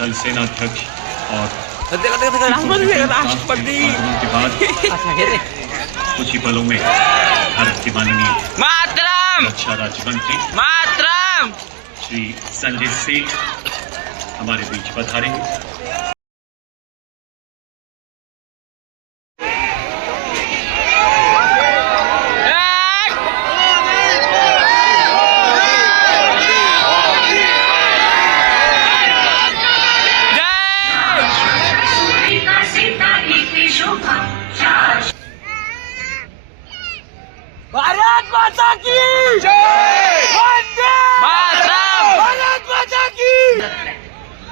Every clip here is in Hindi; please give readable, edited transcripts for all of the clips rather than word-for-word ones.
कल सेनाध्यक्ष और राष्ट्रपति के बाद कुछ ही पलों में भारत के माननीय मातरम रक्षा राज्य मंत्री मातरम श्री संजय सेठ हमारे बीच पधारेंगे। भारत माता की जय, वंदे मातरम, भारत माता की।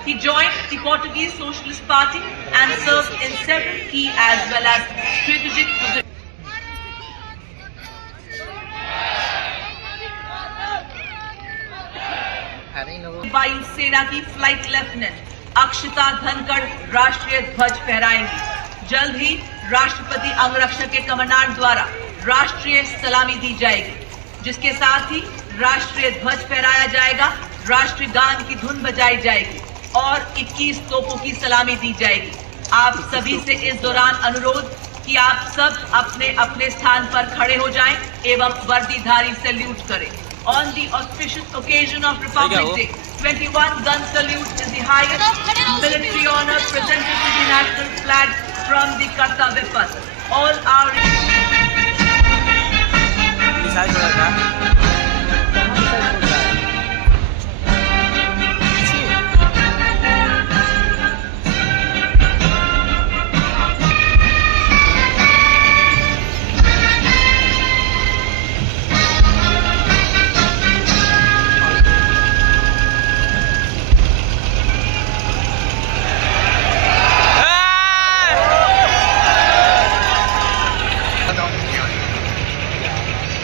He joined the Portuguese Socialist Party and served in several key as well as strategic positions. वायु सेना की फ्लाइट लेफ्टिनेंट अक्षता धनखड़ राष्ट्रीय ध्वज फहराएंगी। जल्द ही राष्ट्रपति अंगरक्षक के कमांडेंट द्वारा राष्ट्रीय सलामी दी जाएगी, जिसके साथ ही राष्ट्रीय ध्वज फहराया जाएगा, राष्ट्रीय गान की धुन बजाई जाएगी और 21 तोपों की सलामी दी जाएगी। आप सभी से इस दौरान अनुरोध कि आप सब अपने अपने स्थान पर खड़े हो जाएं एवं वर्दीधारी सैल्यूट करें। On the auspicious occasion of Republic Day, 21 gun salute is the highest military honor presented to the national flag from the Kartavya Path. All our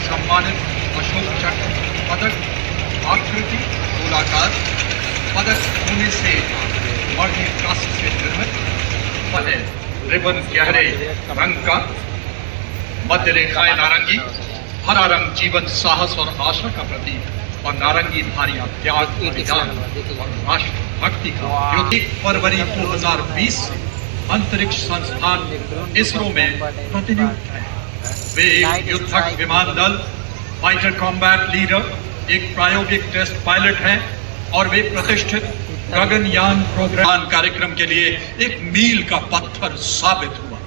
सम्मानित अशोक चक्र पदक आकृति गोलाकार पदक होने से मणि कांस्य से निर्मित बने रिबन गहरे रंग का, मध्य रेखाएं नारंगी, हरा रंग जीवन साहस और आशा का प्रतीक और नारंगी धारियां त्याग बलिदान और राष्ट्र भक्ति का। 1 फरवरी 2020 से अंतरिक्ष संस्थान इसरो में प्रतिनियुक्त है। वे एक युद्धक विमान दल फाइटर कॉम्बैट लीडर, एक प्रायोगिक टेस्ट पायलट हैं और वे प्रतिष्ठित गगनयान प्रोग्राम कार्यक्रम के लिए एक मील का पत्थर साबित हुआ।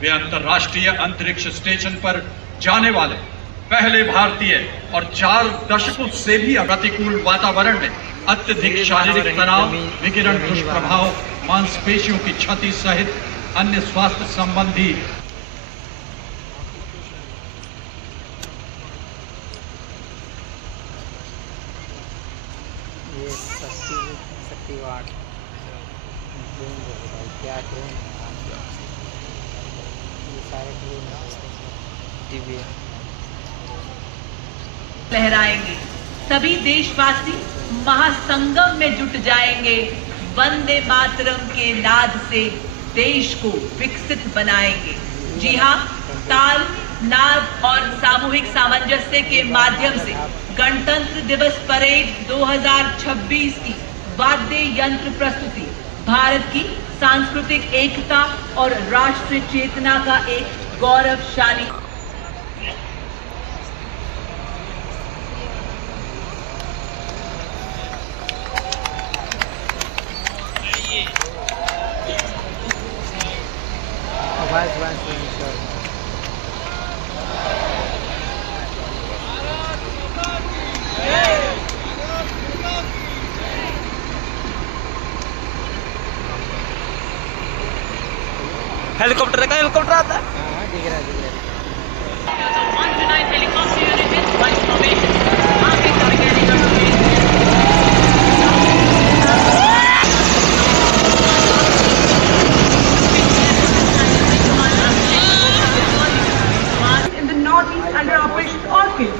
वे अंतर्राष्ट्रीय अंतरिक्ष स्टेशन पर जाने वाले पहले भारतीय और 4 दशकों से भी प्रतिकूल वातावरण में अत्यधिक शारीरिक तनाव, विकिरण दुष्प्रभाव, मांसपेशियों की क्षति सहित अन्य स्वास्थ्य संबंधी शक्तिवाद क्या ड्रोन ये सारे ड्रोन टीवी लहराएंगे। सभी देशवासी महासंगम में जुट जाएंगे। वंदे मातरम के नाद से देश को विकसित बनाएंगे। जी हाँ, ताल, नाद और सामूहिक सामंजस्य के माध्यम से गणतंत्र दिवस परेड 2026 की वाद्य यंत्र प्रस्तुति भारत की सांस्कृतिक एकता और राष्ट्रीय चेतना का एक गौरवशाली हेलीकॉप्टर का हेलीकॉप्टर आता है। दिख रहा है। In the northeast under Operation Orchid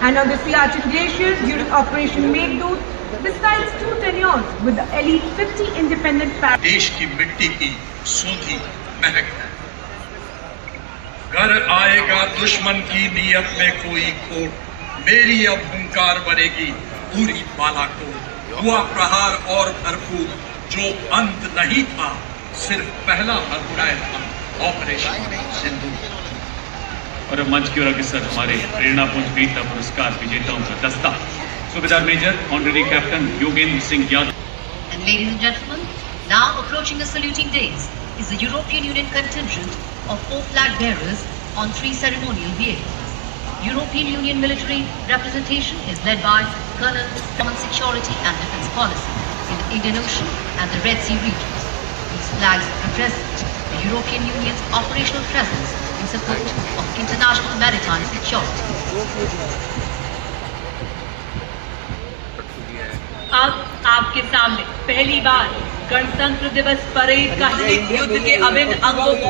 and on the Siachen Glacier during Operation Meghdoot, besides 2 tenures with the elite 50 independent देश की मिट्टी की सूंधी महक है। घर आएगा दुश्मन की नीयत में कोई खोट, मेरी अब हुंकार बनेगी पूरी बालाकोट। हुआ प्रहार और भरपूर, जो अंत नहीं था, सिर्फ पहला अध्याय था, ऑपरेशन सिंदूर। और अब मंच की ओर अग्रसर हमारे प्रेरणापुंज वीरता पुरस्कार विजेताओं का दस्ता। सूबेदार major honorary captain Yogendra Singh Yadav. And ladies and gentlemen, now approaching the saluting days is the European Union contingent of 4 flag bearers on 3 ceremonial vehicles. European Union military representation is led by Colonel Common Security and Defence Policy in the Indian Ocean and the Red Sea regions. These flags represent the European Union's operational presence in support of international maritime security. अब आपके सामने पहली बार गणतंत्र दिवस परेड का हित युद्ध के अभिन्न अंगों को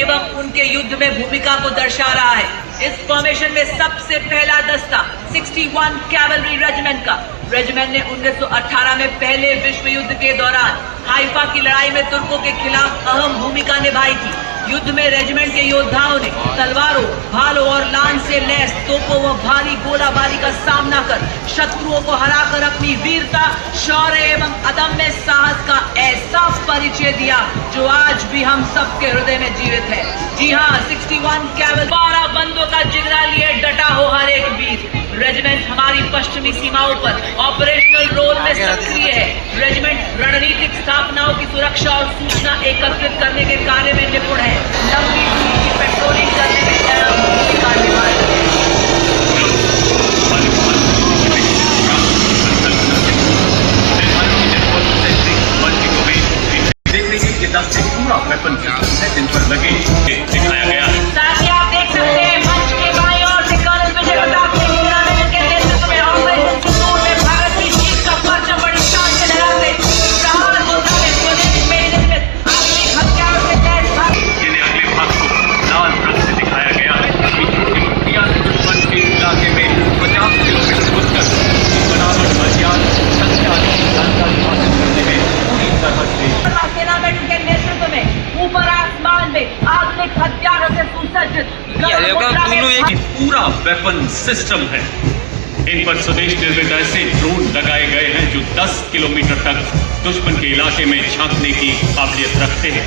एवं उनके युद्ध में भूमिका को दर्शा रहा है। इस फॉर्मेशन में सबसे पहला दस्ता 61 कैवलरी रेजिमेंट का। रेजिमेंट ने 1918 में पहले विश्व युद्ध के दौरान हाइफा की लड़ाई में तुर्कों के खिलाफ अहम भूमिका निभाई थी। युद्ध में रेजिमेंट के योद्धाओं ने तलवारों, भालों और लान से लैस तोपों व भारी गोलाबारी का सामना कर शत्रुओं को हराकर अपनी वीरता, शौर्य एवं अदम्य साहस का ऐसा परिचय दिया जो आज भी हम सबके हृदय में जीवित है। जी हाँ, 61 कैवल 12 बंदों का जिगरा लिए डटा हो हर एक वीर। रेजिमेंट हमारी पश्चिमी सीमाओं पर ऑपरेशनल रोल में सक्रिय है। रेजिमेंट रणनीतिक स्थापनाओं की सुरक्षा और सूचना एकत्रित करने के कार्य में निपुण है। लंबी दूरी की पेट्रोलिंग करने में अहम भूमिका निभाती है। देखने के लिए 10 से पूरा वेपन सिस्टम इन पर लगे दिखाया गया है। साथ ही आप देख सकते हैं मंच के बाईं ओर से कर्नल विजय प्रताप सिंह के नेतृत्व में ऑपरेशन सिंदूर में भारत की जीत का परचम बड़ी शान से लहराते प्रहार मुद्रा में स्वदेश में निर्मित आधुनिक हथियार से लैस भारत। जिन्हें अगले भाग को लाल रंग से दिखाया गया है। दुश्मन के इलाके में 50 किलोमीटर घुसकर बनावट हथियार जानकारी हासिल करने में पूरी तरह से सेना में उनके नेतृत्व में ऊपर आसमान में आधुनिक हथियारों से सुसज्जित पूरा वेपन सिस्टम है। इन पर स्वदेश निर्मित ऐसे ड्रोन लगाए गए हैं जो 10 किलोमीटर तक दुश्मन के इलाके में झांकने की काबिलियत रखते हैं।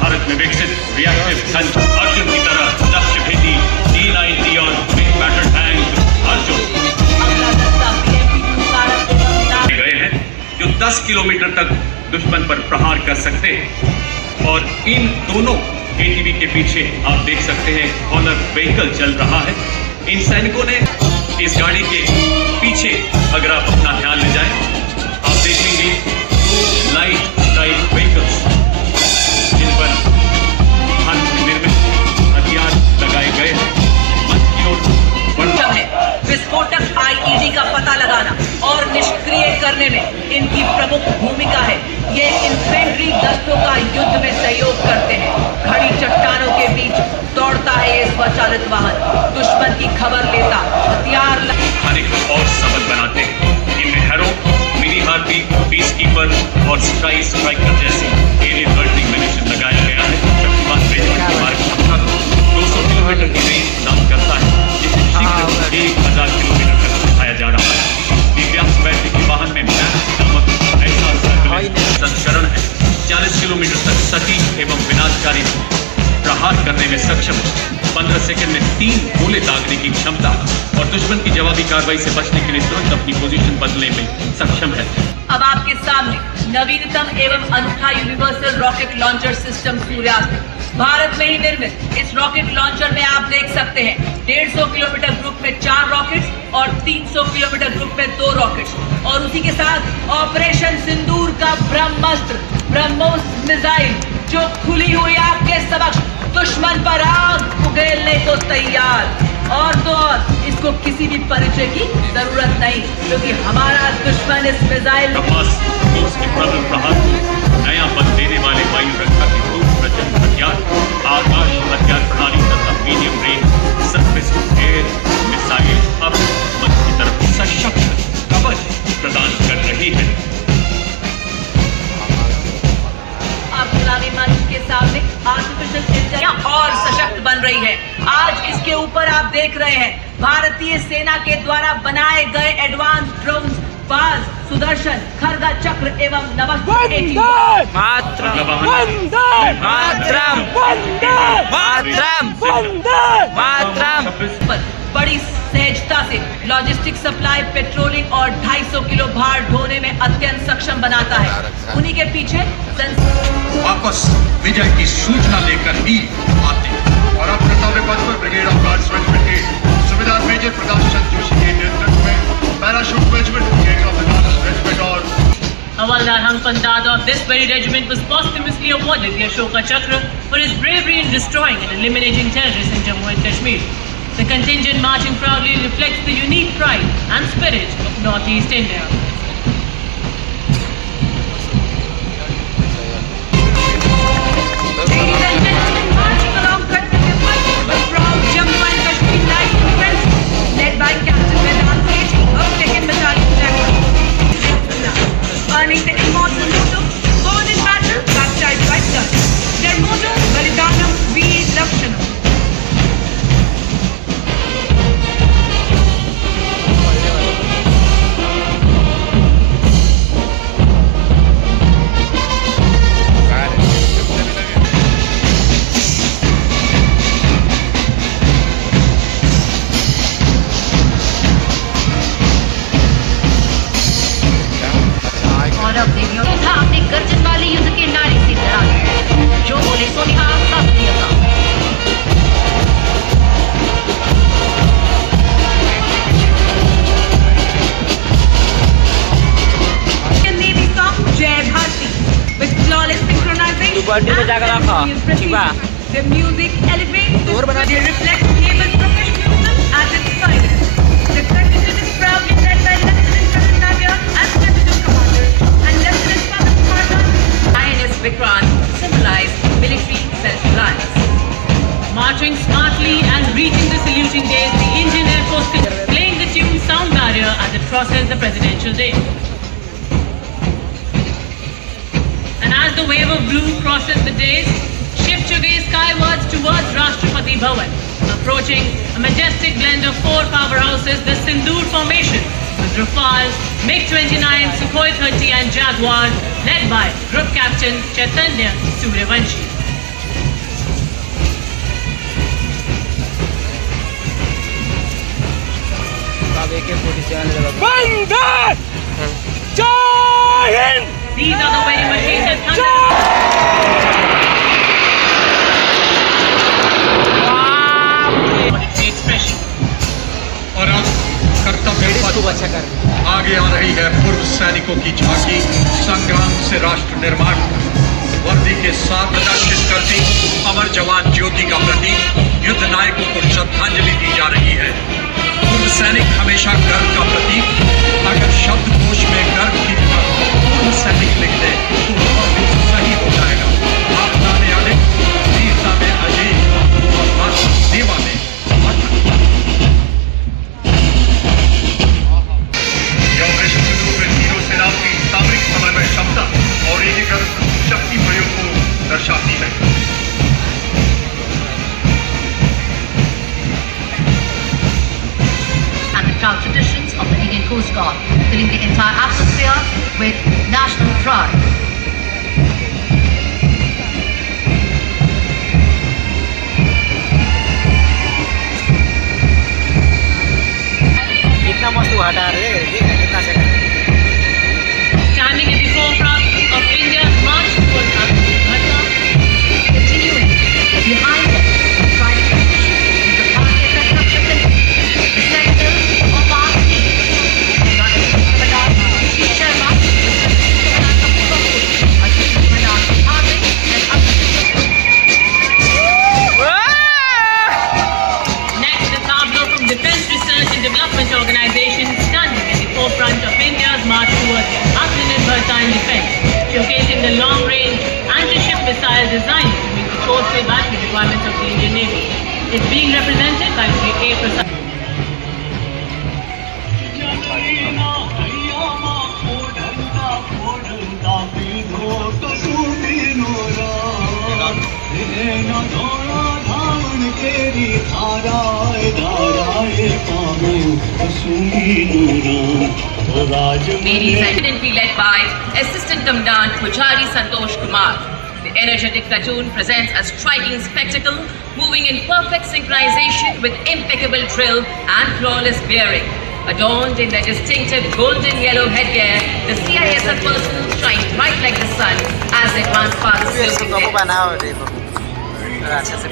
भारत में विकसित रिएक्टिव गन अर्जुन की तरह लक्ष्य भेदी D90 और बिग बैटल टैंक अर्जुन गए हैं जो 10 किलोमीटर तक दुश्मन पर प्रहार कर सकते हैं। और इन दोनों ATV के पीछे आप देख सकते हैं ऑनर व्हीकल चल रहा है। इन सैनिकों ने इस गाड़ी के पीछे अगर आप अपना ध्यान ले जाएं, आप देखेंगे 2 लाइट स्ट्राइक व्हीकल्स जिन पर भारत में निर्मित हथियार लगाए गए हैं। मंच की ओर बढ़ता है। विस्फोटक IED का पता लगाना और निष्क्रिय करने में इनकी प्रमुख भूमिका है। ये इन्फेंट्री दस्तों का युद्ध में सहयोग करते हैं। खड़ी चट्टानों के बीच दौड़ता है ये स्वचालित वाहन, दुश्मन की खबर लेता, हथियार खाने को और सबल बनाते हैं। इनमें harrow, mini harpy, piece keeper और स्काई स्ट्राइकर जैसी एरियल बर्टनिंग मिशन लगाया गया है। शक्तिमान रेजिमेंट की मार्ग क्षमता को 200 किलोमीटर की रेंज प्रदान करता है, जिसे शीघ्र 1000 किलोमीटर तक दिखाया जा रहा है। दिव्यांग बैटरी के वाहन में नामक ऐसा संस्करण है 40 किलोमीटर तक सटीक एवं विनाशकारी प्रहार करने में सक्षम, 15 सेकंड में 3 गोले दागने की क्षमता और दुश्मन की जवाबी कार्रवाई से बचने के लिए तुरंत अपनी पोजीशन बदलने में सक्षम है। अब आपके सामने नवीनतम एवं अनूठा universal rocket launcher system Suryastra. Bharat में ही निर्मित इस रॉकेट लॉन्चर में आप देख सकते हैं 150 किलोमीटर ग्रुप में 4 रॉकेट्स और 300 किलोमीटर ग्रुप में 2 रॉकेट्स और उसी के साथ ऑपरेशन सिंदूर का ब्रह्मास्त्र, ब्रह्मोस मिसाइल जो खुली हुई आग के समक्ष दुश्मन पर आग उगेलने को तैयार। और तो और इसको किसी भी परिचय की जरूरत नहीं, क्योंकि हमारा दुश्मन इस मिसाइल प्रहार को नया बल देने वाले वायु रक्षा की प्रचंड हथियार, आकाश हथियार प्रणाली तथा medium range surface air missile अब मंच की तरफ सशक्त कवच प्रदान कर रही है। अब गुलामी मंच के सामने आर्टिफिशियल इंटेलिजेंस और सशक्त बन रही है। आज इसके ऊपर आप देख रहे हैं भारतीय सेना के द्वारा बनाए गए एडवांस ड्रोन बाज, सुदर्शन, खरगा चक्र एवं नवस्त्र वंदे मातरम वंदे मातरम वंदे मातरम वंदे मातरम पर बड़ी सहजता से लॉजिस्टिक सप्लाई, पेट्रोलिंग और 250 किलो भार ढोने में अत्यंत सक्षम बनाता है। उन्हीं के पीछे वापस विजय की सूचना लेकर ही आते हैं। और अब कर्तव्य पथ पर ब्रिगेड ऑफ गार्ड्स रेजिमेंट के सुबेदार मेजर प्रकाश चंद्र जोशी के नेतृत्व में parachute regiment, brigade of the guards regiment और Havaldar Hangpan Dada of this very regiment was posthumously awarded the Ashoka Chakra for his bravery in destroying and eliminating terrorists in Jammu and Kashmir. The contingent marching proudly reflects the unique pride and spirit of Northeast India. Ladies and gentlemen, marching along Kartavya Path, a proud Jammu and Kashmir Light Infantry, led by Captain Vedant Sethi of 2nd Battalion, Jaipur. Earning the immortal motto, born in battle, baptized by blood. Their motto, Balidanam Veer Lakshanam. और अब देवियों था अपने गर्जन वाले युद्ध के नारे से डरा गया। जो बोले सो निहाल सब दिया था। Navy song Jai Bharti with flawless synchronization birthday में जाकर रखा, and ठीक बा? the music elevates the और बना दिया। reflects naval professionalism at its finest. The contingent is proudly led by Lieutenant Karan Navyar as Deputy Commander and Lieutenant Pavan Pardhan. INS Vikrant symbolize military self-reliance. Marching smartly and reaching the saluting days, the Indian Air Force playing the tune Sound Barrier as it crosses the presidential day. And as the wave of blue crosses the days, shift your gaze skywards towards Rashtrapati Bhavan, approaching a majestic blend of 4 powerhouses, the Sindoor Formation, with Rafales, MiG-29, Sukhoi 30 and Jaguars, led by Group Captain Chaitanya Suryavanshi. अब AK-47 लगा। वंदे जय Hind. These are the very machines that thunder. Expression. और अब कर्तव्य पथ खूब अच्छा कर। आगे आ रही है पूर्व सैनिकों की झांकी, संग्राम से राष्ट्र निर्माण। वर्दी के साथ प्रदर्शित करती अमर जवान ज्योति का प्रतीक, युद्ध नायकों को श्रद्धांजलि दी जा रही है। पूर्व सैनिक हमेशा गर्व का प्रतीक। अगर शब्दकोश में गर्व की तरह पूर्व सैनिक लिख दे तो वह भी सही हो जाएगा। आपदा ने अधिक, वीरता में अजीत और मातृ सेवा में अटल। यह ऑपरेशन सिंदूर में तीनों सेनाओं की सामरिक समन्वय क्षमता और एकीकृत शक्ति प्रयोग को दर्शाती है। And the proud traditions of the Indian Coast Guard, filling the entire atmosphere with national pride. कितना मस्त हुआ हटा रहे, देख रहे कितना अच्छा कर। Standing at the forefront of India's march towards Bhatta, Continuing behind them, trying to push the Bharatiya Sanraksha Committee, the center of our team. Commandant Ashish Sharma, Commandant Kapil Babu, Assistant Commandant Hardik, and others. next the tableau from Defence Research and Development Organization, standing at the forefront of India's march towards Atmanirbharta in defence, showcasing the long-range anti-ship missile designed to meet the coastal battle requirements of the Indian Navy. It's being represented by Sri A. Prasad. धाराए धाराए पावे सुनी नूरा Ladies and gentlemen, led by Assistant Commandant Pujari Santosh Kumar. The energetic platoon presents a striking spectacle, moving in perfect synchronization with impeccable drill and flawless bearing. Adorned in their distinctive golden yellow headgear, the CISF personnel shine bright like the sun as they advance past the saluting को deck. बनाओ रे बाबू अच्छा से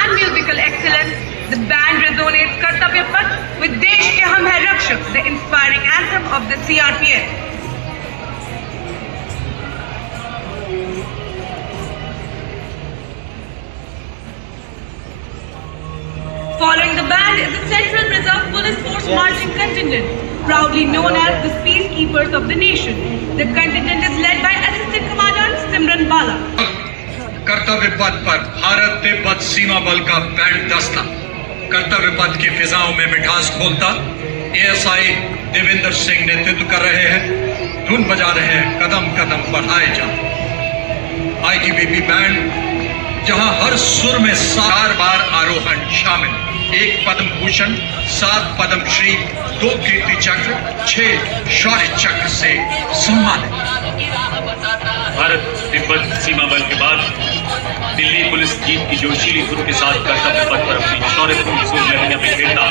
And musical excellence, the band resonates Kartavya Path with Desh Ke Hum Hai Rakshak, the inspiring anthem of the CRPF. Following the band is the Central Reserve Police Force marching contingent, proudly known as the Peacekeepers of the Nation. The contingent is led by Assistant Commandant Simran Bala. कर्तव्य पथ पर भारत तिब्बत सीमा बल का बैंड दस्ता कर्तव्य पथ की फिजाओं में मिठास घोलता एएसआई देवेंद्र सिंह नेतृत्व कर रहे हैं, धुन बजा रहे हैं, कदम कदम बढ़ाए जा। आईटीबीपी बैंड जहां हर सुर में 4 बार आरोहण शामिल, 1 पद्म भूषण, 7 पद्म श्री, 2 कीर्ति चक्र, 6 शौर्य चक्र से सम्मानित। भारत तिब्बत सीमा बल के बाद दिल्ली पुलिस जीत की जोशीली धुन के साथ कर्तव्य पथ पर अपनी शौर्यपूर्ण लहरियां बिखेरता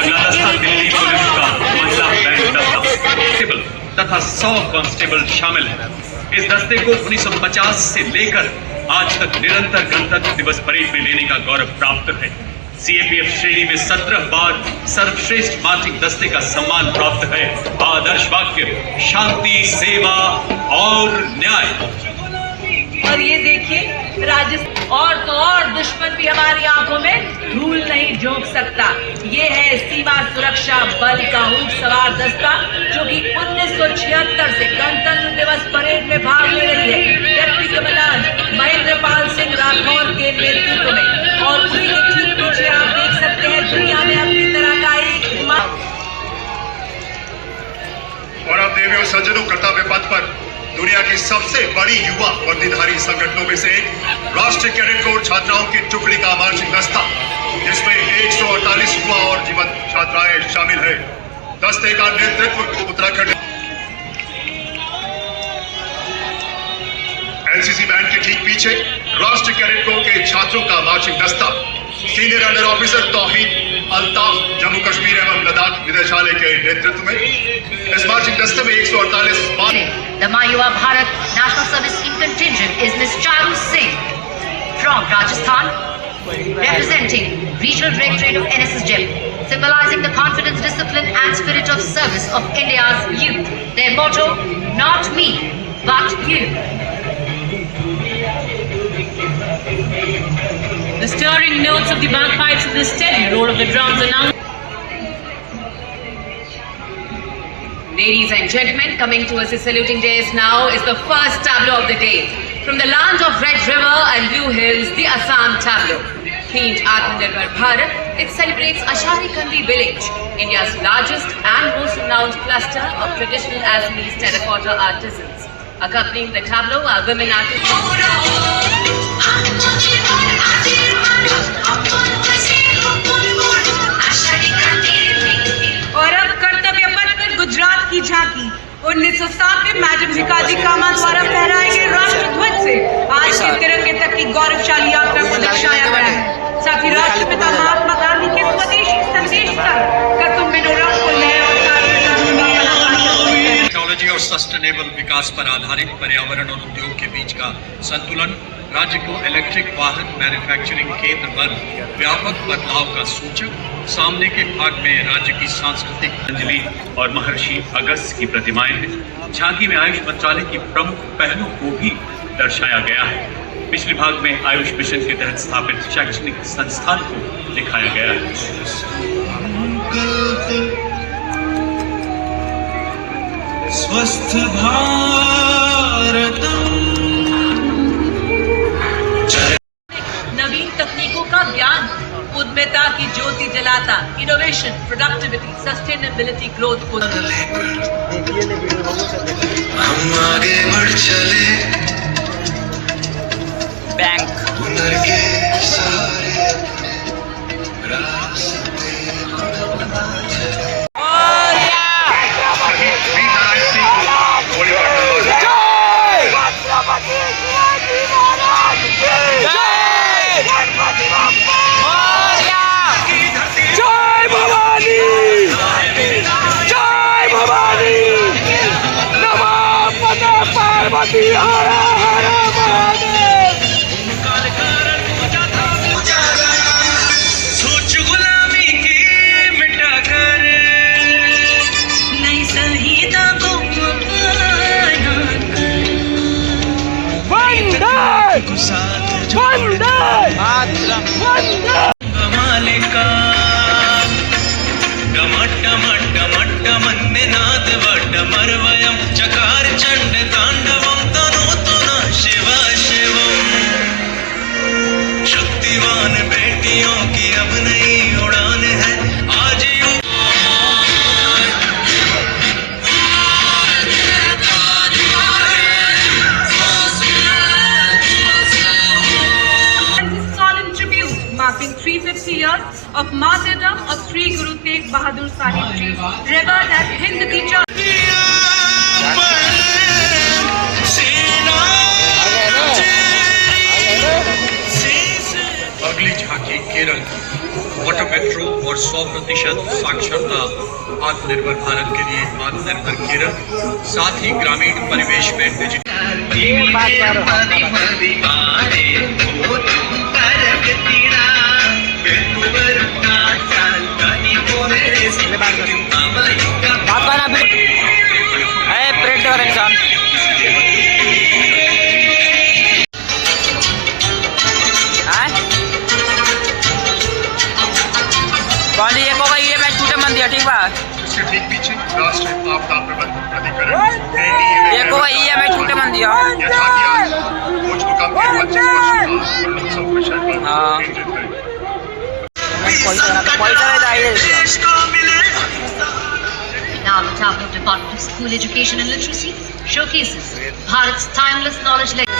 अगला दस्ता दिल्ली पुलिस का महिला बैंड दस्ता कांस्टेबल तथा 100 कांस्टेबल शामिल है। इस दस्ते को 1950 से लेकर आज तक निरंतर गणतंत्र दिवस परेड में लेने का गौरव प्राप्त है। सीएपीएफ श्रेणी में 17 बार सर्वश्रेष्ठ मार्चिंग दस्ते का सम्मान प्राप्त है। आदर्श वाक्य शांति, सेवा और न्याय। और ये देखिए राजस्थान और तो और दुश्मन भी हमारी आंखों में धूल नहीं झोंक सकता। ये है सीमा सुरक्षा बल का ऊंट सवार दस्ता जो कि 1976 से गणतंत्र दिवस परेड में भाग ले रही है। डिप्टी कमांडेंट महेंद्र पाल सिंह राठौर के नेतृत्व में, और उसी के ठीक पीछे आप देख सकते हैं दुनिया में अपनी तरह का एक और अब देवियों सज्जनों, कर्तव्य पथ पर दुनिया की सबसे बड़ी युवा वर्दीधारी संगठनों में से एक राष्ट्रीय कैडेट कोर छात्राओं की टुकड़ी का मार्चिंग दस्ता, जिसमें 148 युवा और जीवंत छात्राएं शामिल है। दस्ते का नेतृत्व उत्तराखंड एनसीसी बैंड के ठीक पीछे राष्ट्रीय कैडेट कोर के छात्रों का मार्चिंग दस्ता, सीनियर अंडर ऑफिसर तौहीद अल्ताफ जम्मू कश्मीर एवं लद्दाख निदेशालय के नेतृत्व में। इस मार्चिंग दस्ते में 148 The Mayuva Bharat National Service Scheme contingent is Ms. Charu Singh from Rajasthan, representing Regional Directorate of NSSJM, symbolizing the confidence, discipline and spirit of service of India's youth. Their motto, not me, but you. The stirring notes of the bagpipes and the steady roll of the drums announce. Ladies and gentlemen, coming to us as saluting days now is the first tableau of the day. From the land of Red River and Blue Hills, the Assam tableau. Themed Atmanirbhar Bharat, it celebrates Ashari Kandi village, India's largest and most renowned cluster of traditional Assamese terracotta artisans. Accompanying the tableau are women artists. और अब कर्तव्य पथ पर गुजरात की झांकी 1907 में मैडम भिकाजी कामा द्वारा फहराए गए राष्ट्रध्वज से आज के तिरंगे तक की गौरवशाली यात्रा को दर्शाया गया है। साथ ही राष्ट्रपिता महात्मा गांधी के स्वदेशी संदेश पर कर्तव्य में रंग को नए टेक्नोलॉजी और सस्टेनेबल विकास पर आधारित पर्यावरण और उद्योग के बीच का संतुलन राज्य को इलेक्ट्रिक वाहन मैन्युफैक्चरिंग केंद्र बन व्यापक बदलाव का सूचक। सामने के भाग में राज्य की सांस्कृतिक अंजलि और महर्षि अगस्त की प्रतिमाएं हैं। झांकी में आयुष मंत्रालय की प्रमुख पहलों को भी दर्शाया गया है। पिछले भाग में आयुष मिशन के तहत स्थापित शैक्षणिक संस्थान को दिखाया गया है। स्वस्थ भारत नवीन तकनीकों का ज्ञान, उद्यमिता की ज्योति जलाता, इनोवेशन, प्रोडक्टिविटी, सस्टेनेबिलिटी, ग्रोथ को हम आगे बढ़ चले बैंक हुनर के सहारे रास्ते शक्तिवान बेटियों की अब नई उड़ान है आज solemn tribute marking 350 years of martyrdom of Sri Guru Tegh Bahadur Sahib Ji, revered as Hind ki Chak. अगली झांकी केरल की वाटर मेट्रो और 100% साक्षरता आत्मनिर्भर भारत के लिए आत्मनिर्भर केरल, साथ ही ग्रामीण परिवेश में ठीक बा इसके ठीक पीछे राष्ट्रीय आपदा प्रबंधन प्राधिकरण देखो ये मैं छूटे मन दिया यह झांकी आज भोज भूकंप के 25 वर्ष उत्सव विषय पर केंद्रित है। Now the tableau of Department of School Education and Literacy showcases Bharat's timeless knowledge legacy.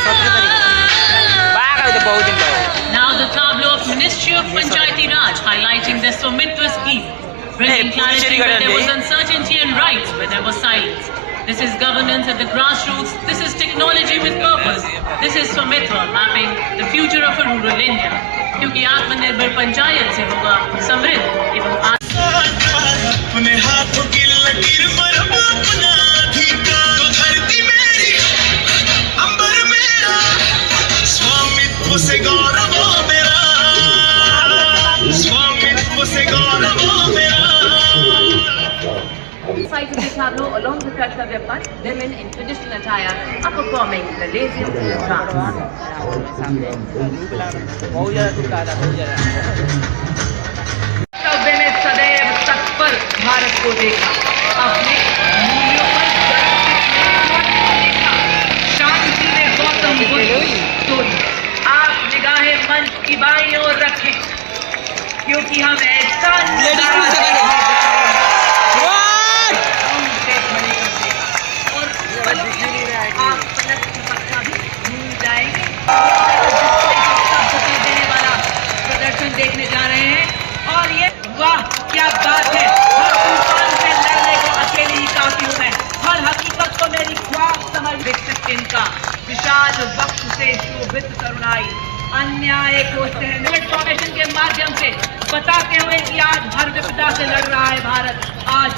Now the tableau of Ministry of Panchayati Raj highlighting the Swamitwa scheme, bringing clarity where there was uncertainty and rights where there was silence. This is governance at the grassroots. This is technology with purpose. This is Swamitwa mapping the future of a rural India. क्योंकि आत्मनिर्भर पंचायत से होगा समृद्ध एवं अपने हाथों की लकीर पर अपना अधिकार, तो धरती मेरी अंबर मेरा स्वामित्व से गौरव मेरा, स्वामित्व से गौरव मेरा। Side of the tableau, along with Kartavya Path, women in traditional attire are performing the laziest dance. कर्तव्य में सदैव तत्पर भारत को देखा, अपने मूल्यों पर शांति में गौतम बुद्ध सोई। आप निगाहें मंच की बाईं ओर रखें, क्योंकि हम ऐसा आप पलक झपकना भी भूल जाएंगे। देने वाला प्रदर्शन देखने जा रहे हैं और ये वाह क्या बात है। हर तूफान से लड़ने को अकेले ही काफी हूँ मैं, हर हकीकत को मेरी ख्वाब समझ विकसित इनका विशाल वक्त से शोभित करुणाई, अन्याय को सहने फॉर्मेशन के माध्यम से बताते हुए कि आज हर विपदा से लड़ रहा है भारत। आज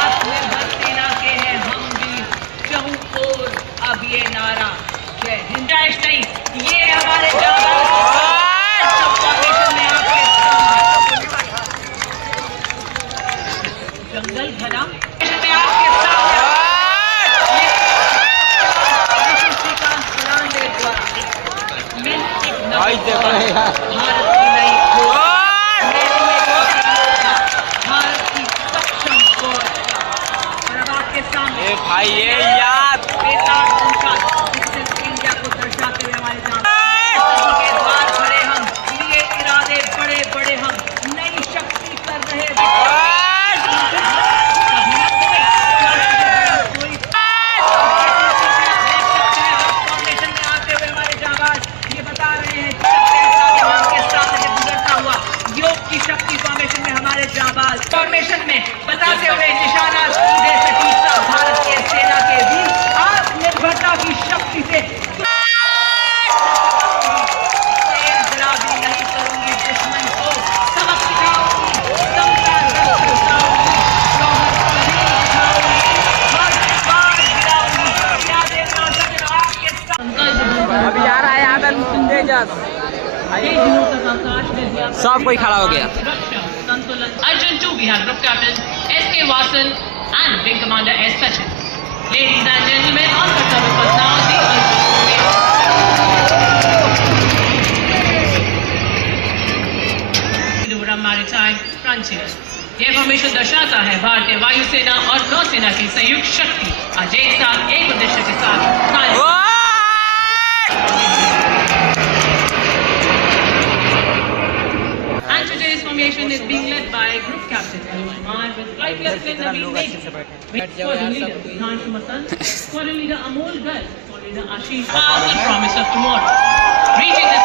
आत्मनिर्भर सेना के हैं हम भी चहुओर, अब ये नारा जय हिंद जय श्री, ये हमारे जंगल घना में आपके सामने भारत की नई भारत की सक्षम फौज और अब आपके सामने भाई ये याद इंडिया को दर्शाते हुए हमारे सामने के द्वार भरे हम, लिए इरादे बड़े बड़े हम, नई शक्ति कर रहे फाउंडेशन में आते हुए हमारे जाबाज ये बता रहे हैं के सामने गुजरता हुआ योग की शक्ति फॉर्मेशन में हमारे जाबाज फॉर्मेशन में बताते हुए निशाना सीधे सटीकता भारत के सेना के भी आत्मनिर्भरता की शक्ति से गुलाबी नहीं करूंगी दुश्मन को, सबक सिखाऊंगी, समता रखूंगी, शौहर कभी उठाऊंगी, हर बार गिराऊंगी, क्या देखना सजना आपके साथ। अभी आ रहा है यहाँ पे सब कोई खड़ा हो गया। Arjun 2, we have Group Captain S.K. Vasan and Wing Commander S. Sachin. Ladies and gentlemen, on Kartavya Path now, the Arjun volunteers. यह फॉर्मेशन दर्शाता है भारतीय वायुसेना और नौसेना की संयुक्त शक्ति आज एक साथ एक उद्देश्य के साथ कार्य। And today's formation is being led by Group Captain Kumar with Flight Lieutenant Naveen Negi, Squadron Leader Sudhanshu Masant, Squadron Leader Amol Garg, Squadron Leader Ashish. Powerful promise of tomorrow. Reaching the